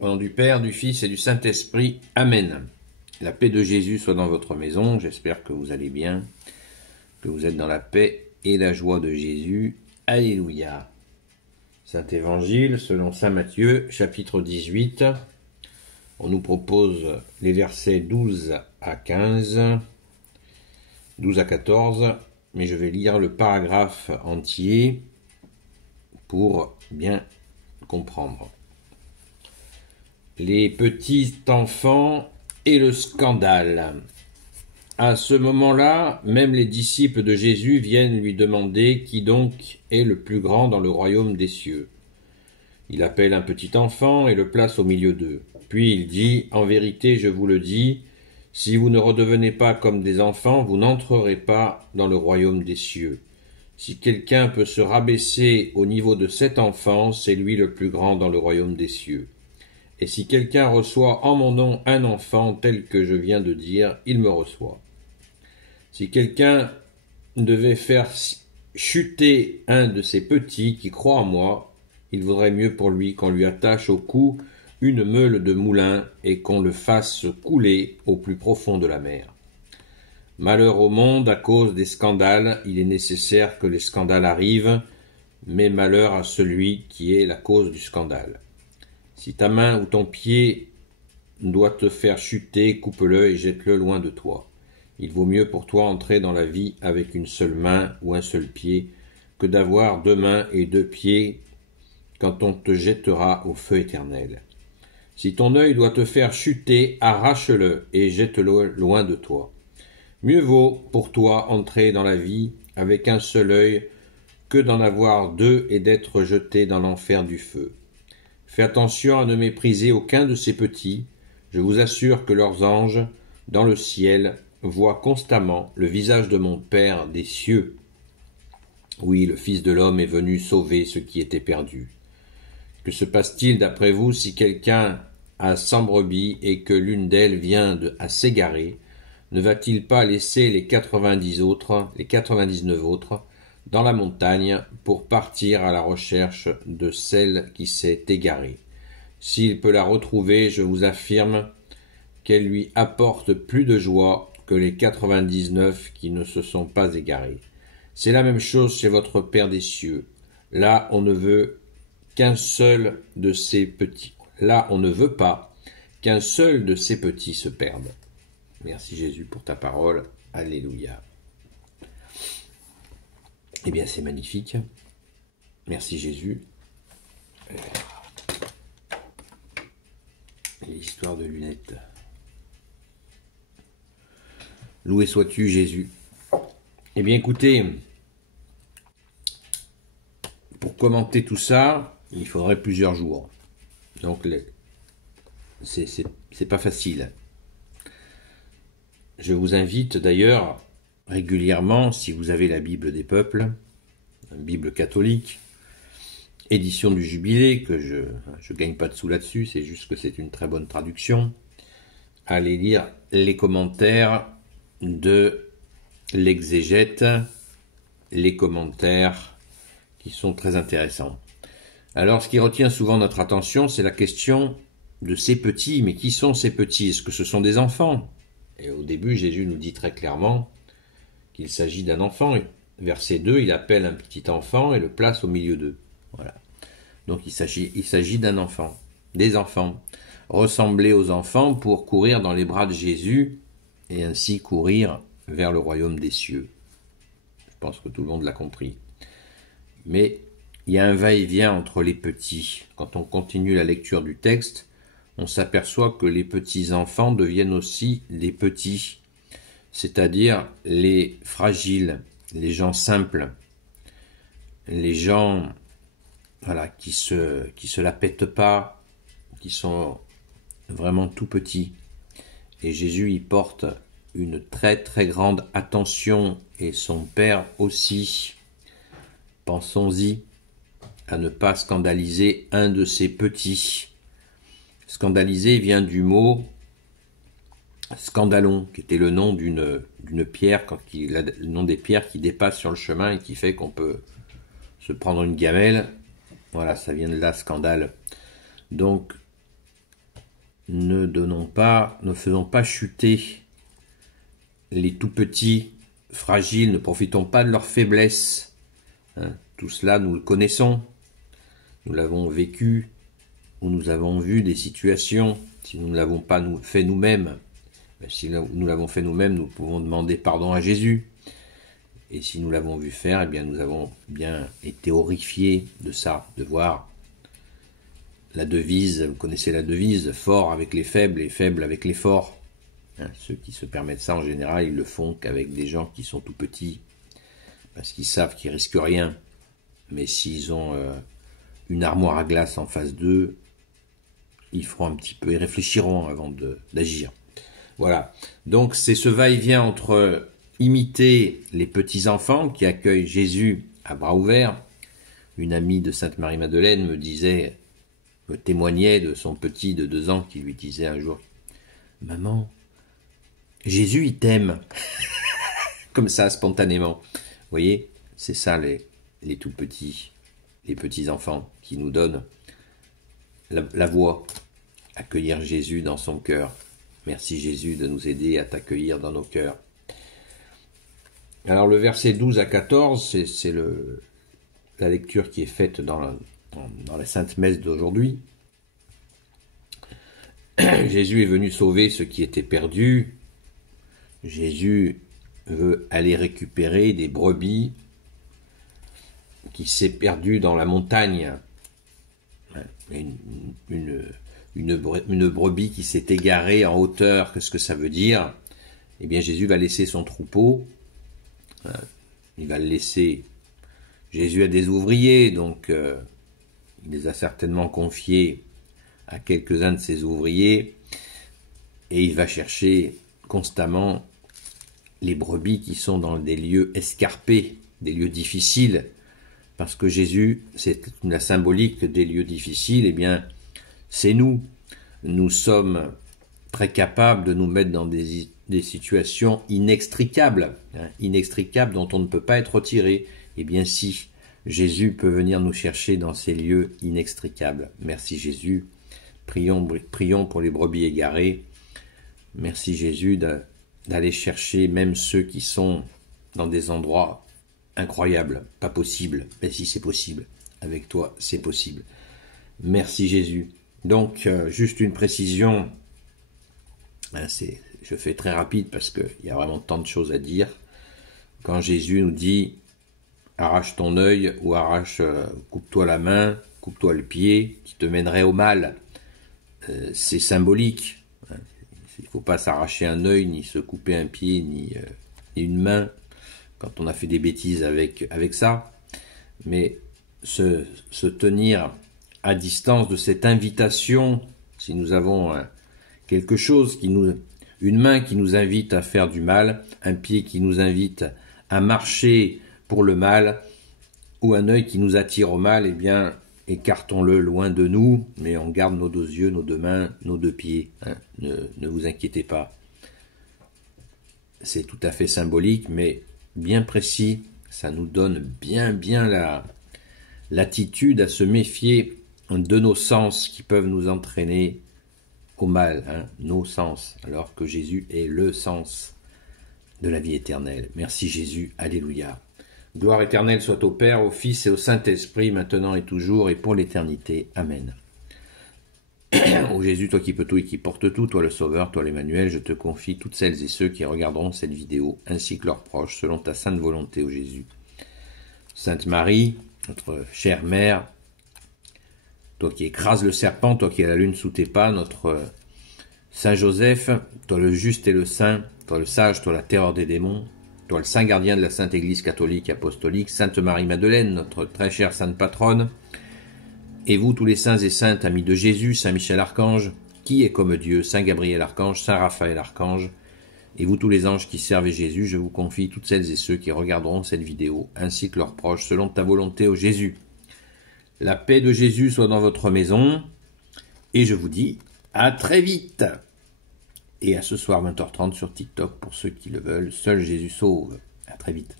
Au nom du Père, du Fils et du Saint-Esprit. Amen. La paix de Jésus soit dans votre maison. J'espère que vous allez bien, que vous êtes dans la paix et la joie de Jésus. Alléluia. Saint Évangile selon saint Matthieu, chapitre 18. On nous propose les versets 12 à 15, 12 à 14, mais je vais lire le paragraphe entier pour bien comprendre. Les petits enfants et le scandale. À ce moment-là, même les disciples de Jésus viennent lui demander qui donc est le plus grand dans le royaume des cieux. Il appelle un petit enfant et le place au milieu d'eux. Puis il dit, « En vérité, je vous le dis, si vous ne redevenez pas comme des enfants, vous n'entrerez pas dans le royaume des cieux. Si quelqu'un peut se rabaisser au niveau de cet enfant, c'est lui le plus grand dans le royaume des cieux. Et si quelqu'un reçoit en mon nom un enfant tel que je viens de dire, il me reçoit. Si quelqu'un devait faire chuter un de ces petits qui croient en moi, il vaudrait mieux pour lui qu'on lui attache au cou une meule de moulin et qu'on le fasse couler au plus profond de la mer. Malheur au monde à cause des scandales, il est nécessaire que les scandales arrivent, mais malheur à celui qui est la cause du scandale. Si ta main ou ton pied doit te faire chuter, coupe-le et jette-le loin de toi. Il vaut mieux pour toi entrer dans la vie avec une seule main ou un seul pied que d'avoir 2 mains et 2 pieds quand on te jettera au feu éternel. Si ton œil doit te faire chuter, arrache-le et jette-le loin de toi. Mieux vaut pour toi entrer dans la vie avec un seul œil que d'en avoir 2 et d'être jeté dans l'enfer du feu. Fais attention à ne mépriser aucun de ces petits. Je vous assure que leurs anges, dans le ciel, voient constamment le visage de mon Père des cieux. Oui, le Fils de l'homme est venu sauver ceux qui étaient perdus. Que se passe-t-il d'après vous si quelqu'un a 100 brebis et que l'une d'elles vient à s'égarer? Ne va-t-il pas laisser les 99 autres, dans la montagne pour partir à la recherche de celle qui s'est égarée? S'il peut la retrouver, je vous affirme qu'elle lui apporte plus de joie que les 99 qui ne se sont pas égarés. C'est la même chose chez votre Père des cieux. Là, on ne veut qu'un seul de ces petits. Là, on ne veut pas qu'un seul de ces petits se perde. Merci Jésus pour ta parole. Alléluia. Eh bien, c'est magnifique. Merci Jésus. L'histoire de lunettes. Loué sois-tu, Jésus. Eh bien, écoutez, pour commenter tout ça, il faudrait plusieurs jours. Donc, c'est pas facile. Je vous invite d'ailleurs régulièrement, si vous avez la Bible des peuples, une Bible catholique, édition du Jubilé, que je gagne pas de sous là-dessus, c'est juste que c'est une très bonne traduction, à aller lire les commentaires de l'exégète, les commentaires qui sont très intéressants. Alors, ce qui retient souvent notre attention, c'est la question de ces petits. Mais qui sont ces petits? Est-ce que ce sont des enfants? Et au début, Jésus nous dit très clairement qu'il s'agit d'un enfant. Verset 2, il appelle un petit enfant et le place au milieu d'eux. Voilà. Donc il s'agit d'un enfant, des enfants. Ressembler aux enfants pour courir dans les bras de Jésus et ainsi courir vers le royaume des cieux. Je pense que tout le monde l'a compris. Mais il y a un va-et-vient entre les petits. Quand on continue la lecture du texte, on s'aperçoit que les petits-enfants deviennent aussi les petits, c'est-à-dire les fragiles, les gens simples, les gens qui se la pètent pas, qui sont vraiment tout petits. Et Jésus y porte une très très grande attention, et son Père aussi. Pensons-y à ne pas scandaliser un de ces petits. Scandaliser vient du mot scandalon, qui était le nom d'une pierre, le nom des pierres qui dépassent sur le chemin et qui fait qu'on peut se prendre une gamelle. Voilà, ça vient de là, scandale. Donc, ne faisons pas chuter les tout petits, fragiles, ne profitons pas de leur faiblesse. Hein, tout cela, nous le connaissons, nous l'avons vécu, ou nous avons vu des situations, si nous ne l'avons pas fait nous-mêmes. Si nous l'avons fait nous-mêmes, nous pouvons demander pardon à Jésus. Et si nous l'avons vu faire, eh bien nous avons bien été horrifiés de ça, de voir la devise, vous connaissez la devise, fort avec les faibles et faibles avec les forts. Hein, ceux qui se permettent ça, en général, ils le font qu'avec des gens qui sont tout petits, parce qu'ils savent qu'ils risquent rien. Mais s'ils ont une armoire à glace en face d'eux, ils feront un petit peu, ils réfléchiront avant d'agir. Voilà. Donc c'est ce va-et-vient entre imiter les petits-enfants qui accueillent Jésus à bras ouverts. Une amie de Sainte Marie-Madeleine me témoignait de son petit de 2 ans qui lui disait un jour « Maman, Jésus il t'aime !» Comme ça, spontanément. Vous voyez, c'est ça les tout petits, les petits-enfants qui nous donnent la voie, accueillir Jésus dans son cœur. Merci Jésus de nous aider à t'accueillir dans nos cœurs. Alors le verset 12 à 14, c'est la lecture qui est faite dans la Sainte Messe d'aujourd'hui. Jésus est venu sauver ce qui était perdu. Jésus veut aller récupérer des brebis qui s'est perdu dans la montagne. Une brebis qui s'est égarée en hauteur, qu'est-ce que ça veut dire? Eh bien Jésus va laisser son troupeau, il va le laisser. Jésus a des ouvriers, donc il les a certainement confiés à quelques-uns de ses ouvriers, et il va chercher constamment les brebis qui sont dans des lieux escarpés, des lieux difficiles, parce que Jésus, c'est la symbolique des lieux difficiles, eh bien, c'est nous. Nous sommes très capables de nous mettre dans des situations inextricables, inextricables dont on ne peut pas être retiré. Eh bien, si Jésus peut venir nous chercher dans ces lieux inextricables. Merci Jésus. Prions pour les brebis égarées. Merci Jésus d'aller chercher même ceux qui sont dans des endroits incroyables, pas possible. Mais si c'est possible, avec toi, c'est possible. Merci Jésus. Donc, juste une précision, je fais très rapide parce qu'il y a vraiment tant de choses à dire. Quand Jésus nous dit « arrache ton œil » ou « coupe-toi la main, coupe-toi le pied, qui te mènerait au mal », c'est symbolique. Il ne faut pas s'arracher un œil, ni se couper un pied, ni une main, quand on a fait des bêtises avec ça. Mais se tenir à distance de cette invitation, si nous avons quelque chose une main qui nous invite à faire du mal, un pied qui nous invite à marcher pour le mal, ou un œil qui nous attire au mal, eh bien, écartons-le loin de nous, mais on garde nos 2 yeux, nos 2 mains, nos 2 pieds. Ne vous inquiétez pas. C'est tout à fait symbolique, mais bien précis. Ça nous donne bien l'attitude à se méfier de nos sens qui peuvent nous entraîner au mal, nos sens, alors que Jésus est le sens de la vie éternelle. Merci Jésus, alléluia. Gloire éternelle soit au Père, au Fils et au Saint-Esprit, maintenant et toujours et pour l'éternité. Amen. Ô Jésus, toi qui peux tout et qui portes tout, toi le Sauveur, toi l'Emmanuel, je te confie toutes celles et ceux qui regarderont cette vidéo, ainsi que leurs proches, selon ta sainte volonté, ô Jésus. Sainte Marie, notre chère Mère, toi qui écrases le serpent, toi qui as la lune sous tes pas, notre Saint Joseph, toi le juste et le saint, toi le sage, toi la terreur des démons, toi le saint gardien de la Sainte Église catholique et apostolique, Sainte Marie-Madeleine, notre très chère sainte patronne, et vous tous les saints et saintes, amis de Jésus, Saint Michel Archange, qui est comme Dieu, Saint Gabriel Archange, Saint Raphaël Archange, et vous tous les anges qui servez Jésus, je vous confie toutes celles et ceux qui regarderont cette vidéo, ainsi que leurs proches, selon ta volonté, ô Jésus. La paix de Jésus soit dans votre maison, et je vous dis à très vite. Et à ce soir 20h30 sur TikTok pour ceux qui le veulent. Seul Jésus sauve. À très vite.